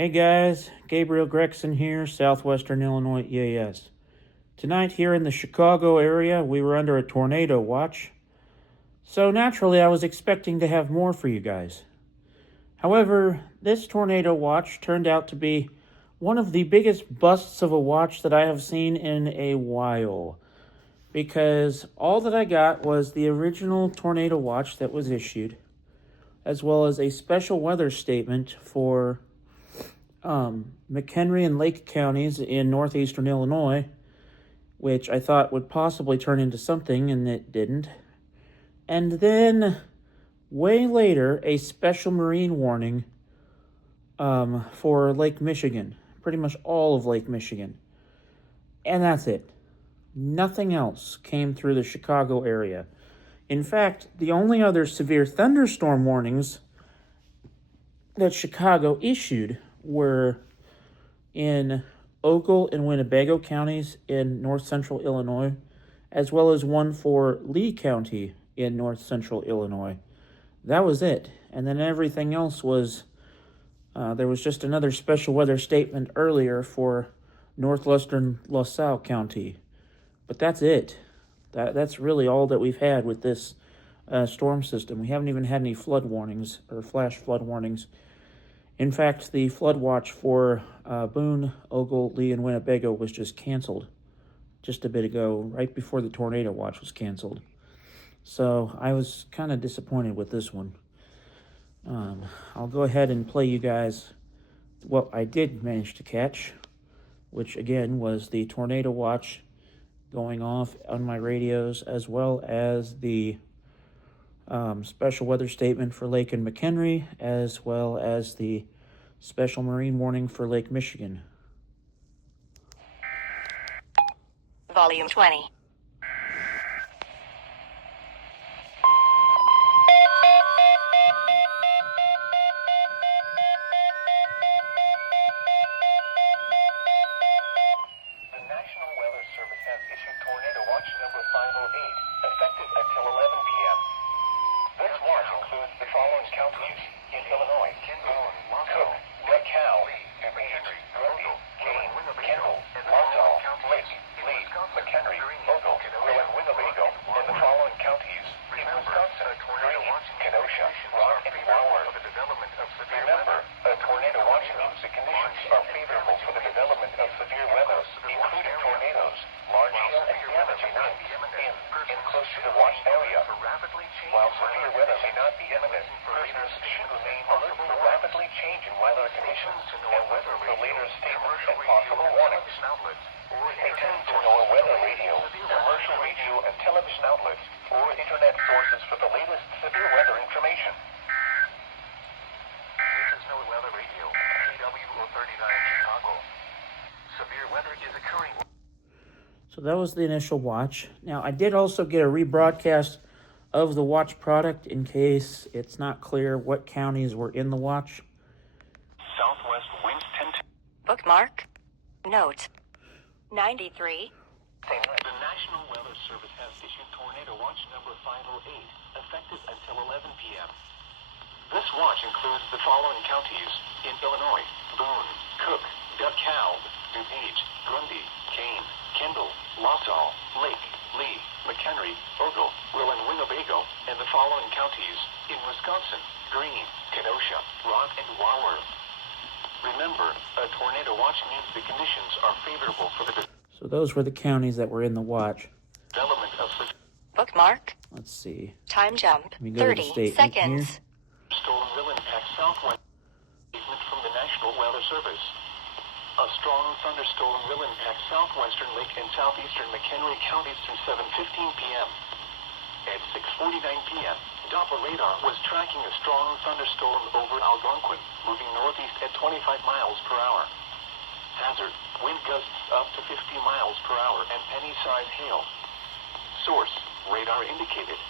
Hey guys, Gabriel Gregson here, Southwestern Illinois EAS. Tonight here in the Chicago area, we were under a tornado watch. So naturally, I was expecting to have more for you guys. However, this tornado watch turned out to be one of the biggest busts of a watch that I have seen in a while. Because all that I got was the original tornado watch that was issued, as well as a special weather statement for McHenry and Lake counties in northeastern Illinois, which I thought would possibly turn into something, and it didn't. And then, way later, a special marine warning for Lake Michigan, pretty much all of Lake Michigan. And that's it. Nothing else came through the Chicago area. In fact, the only other severe thunderstorm warnings that Chicago issued were in Ogle and Winnebago counties in north central Illinois, as well as one for Lee County in north central Illinois. That was it. And then everything else was, there was just another special weather statement earlier for northwestern LaSalle County. But that's it. That's really all that we've had with this storm system. We haven't even had any flood warnings or flash flood warnings. In fact, the flood watch for Boone, Ogle, Lee, and Winnebago was just canceled just a bit ago, right before the tornado watch was canceled. So I was kind of disappointed with this one. I'll go ahead and play you guys what I did manage to catch, which again was the tornado watch going off on my radios, as well as the special weather statement for Lake and McHenry, as well as the special marine warning for Lake Michigan. Volume 20. The National Weather Service has issued Tornado Watch number 508, effective until 11 p.m. This watch includes the following counties in Illinois: Boone, Cook, DeKalb, McHenry, Grundy, Kane, Kendall, Wausau, Lake, Lee, McHenry, Ogle, Will, and Winnebago, and the following counties in Wisconsin: Green, Kenosha, Rock, and Waller. Remember, a tornado watch means the conditions are favorable for the development of severe weather, including tornadoes, large hail, and damaging winds in and close to the watch area. While severe weather may not be imminent, listeners should remain alert for rapidly changing weather conditions and listen for later statements and possible warnings. Stay tuned to NOAA Weather Radio, commercial radio and television outlets, or internet sources for the latest severe weather information. This is NOAA Weather Radio, KW039 Chicago. Severe weather is occurring. So that was the initial watch. Now, I did also get a rebroadcast of the watch product in case it's not clear what counties were in the watch. Southwest winds 10 to... Bookmark. Note. 93. The National Weather Service has issued Tornado Watch number 508, effective until 11 p.m. This watch includes the following counties in Illinois: Boone, Cook, DeKalb, DuPage, Grundy, Kane, Kendall, Wausau, Lake, Lee, McHenry, Ogle, Will, and Winnebago, and the following counties in Wisconsin: Green, Kenosha, Rock, and Waller. Remember, a tornado watch means the conditions are favorable for the So those were the counties that were in the watch. development of the Bookmark. Let's see. Time jump. Let me go to the 30 statement seconds. here. storm will impact southwest. Statement from the National Weather Service. A strong thunderstorm will impact southwestern Lake and southeastern McHenry counties through 7:15 p.m. At 6:49 p.m., Doppler radar was tracking a strong thunderstorm over Algonquin, moving northeast at 25 miles per hour. Hazard: wind gusts up to 50 miles per hour and penny-sized hail. Source: radar indicated.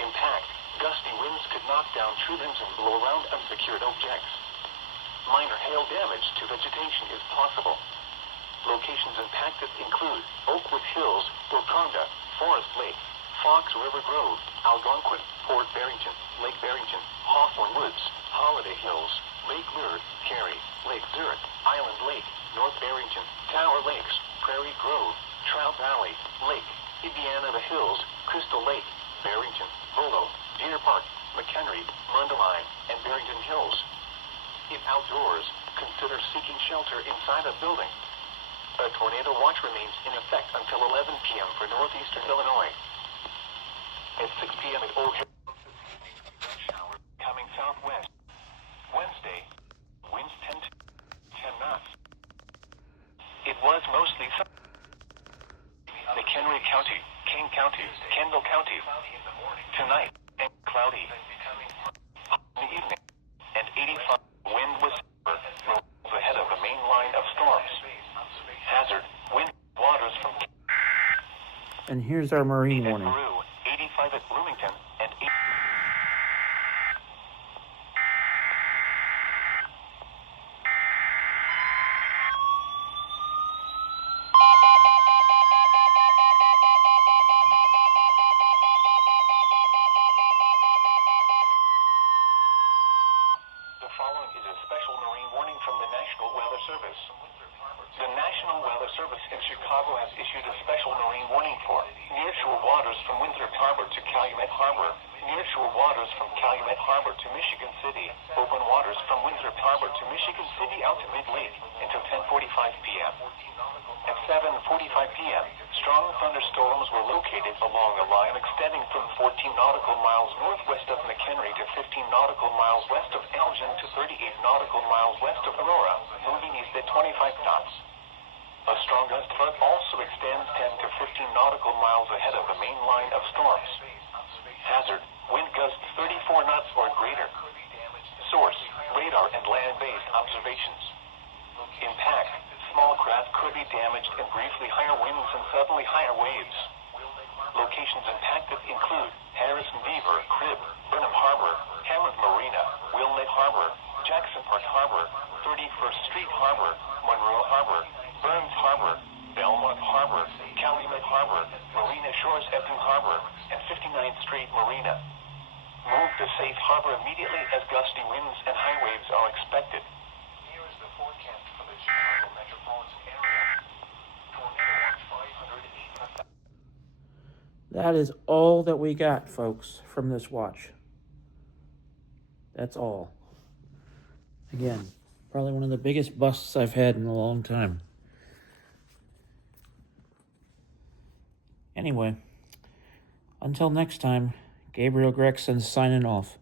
Impact: gusty winds could knock down tree limbs and blow around unsecured objects. Minor hail damage to vegetation is possible. Locations impacted include Oakwood Hills, Wakanda, Forest Lake, Fox River Grove, Algonquin, Fort Barrington, Lake Barrington, Hawthorne Woods, Holiday Hills, Lake Lure, Cary, Lake Zurich, Island Lake, North Barrington, Tower Lakes, Prairie Grove, Trout Valley, Lake, Indiana The Hills, Crystal Lake, Barrington, Volo, Deer Park, McHenry, Mundelein, and Barrington Hills. If outdoors, consider seeking shelter inside a building. A tornado watch remains in effect until 11 p.m. for northeastern Illinois. At 6 p.m. at Old Hill, shower coming southwest. Wednesday, winds 10 to 10 knots. It was mostly McHenry County, King County, Kendall County. Tonight, and cloudy. In the evening, and 85. Wind was ahead of the main line of storms. Hazard, wind, waters from And here's our marine warning. Peru, 85 at Bloomington, and 8. The following is a special marine warning from the National Weather Service. The National Weather Service in Chicago has issued a special marine warning for nearshore waters from Winthrop Harbor to Calumet Harbor, nearshore waters from Calumet Harbor to Michigan City, open waters from Winthrop Harbor to Michigan City out to Mid-Lake until 10:45 p.m. At 7:45 p.m., strong thunderstorms were located along a line extending from 14 nautical miles northwest of McHenry to 15 nautical miles west of Elgin to 38 nautical miles west of Aurora, moving east at 25 knots. A strong gust front also extends 10 to 15 nautical miles ahead of the main line of storms. Hazard, wind gusts 34 knots or greater. Source, radar and land-based observations. Impact, small craft could be damaged and briefly higher winds and suddenly higher waves. Locations impacted include Harrison Beaver, Crib, Burnham Harbor, Hamlet Marina, Wilmette Harbor, Jackson Park Harbor, 31st Street Harbor, Monroe Harbor, Burns Harbor, Belmont Harbor, Calumet Harbor, Marina Shores Epping Harbor, and 59th Street Marina. Move to safe harbor immediately as gusty winds and high waves are expected. Here is the forecast for the Chicago metropolitan area. Tornado watch 508. That is all that we got, folks, from this watch. That's all. Again, probably one of the biggest busts I've had in a long time. Anyway, until next time, Gabriel Gregson signing off.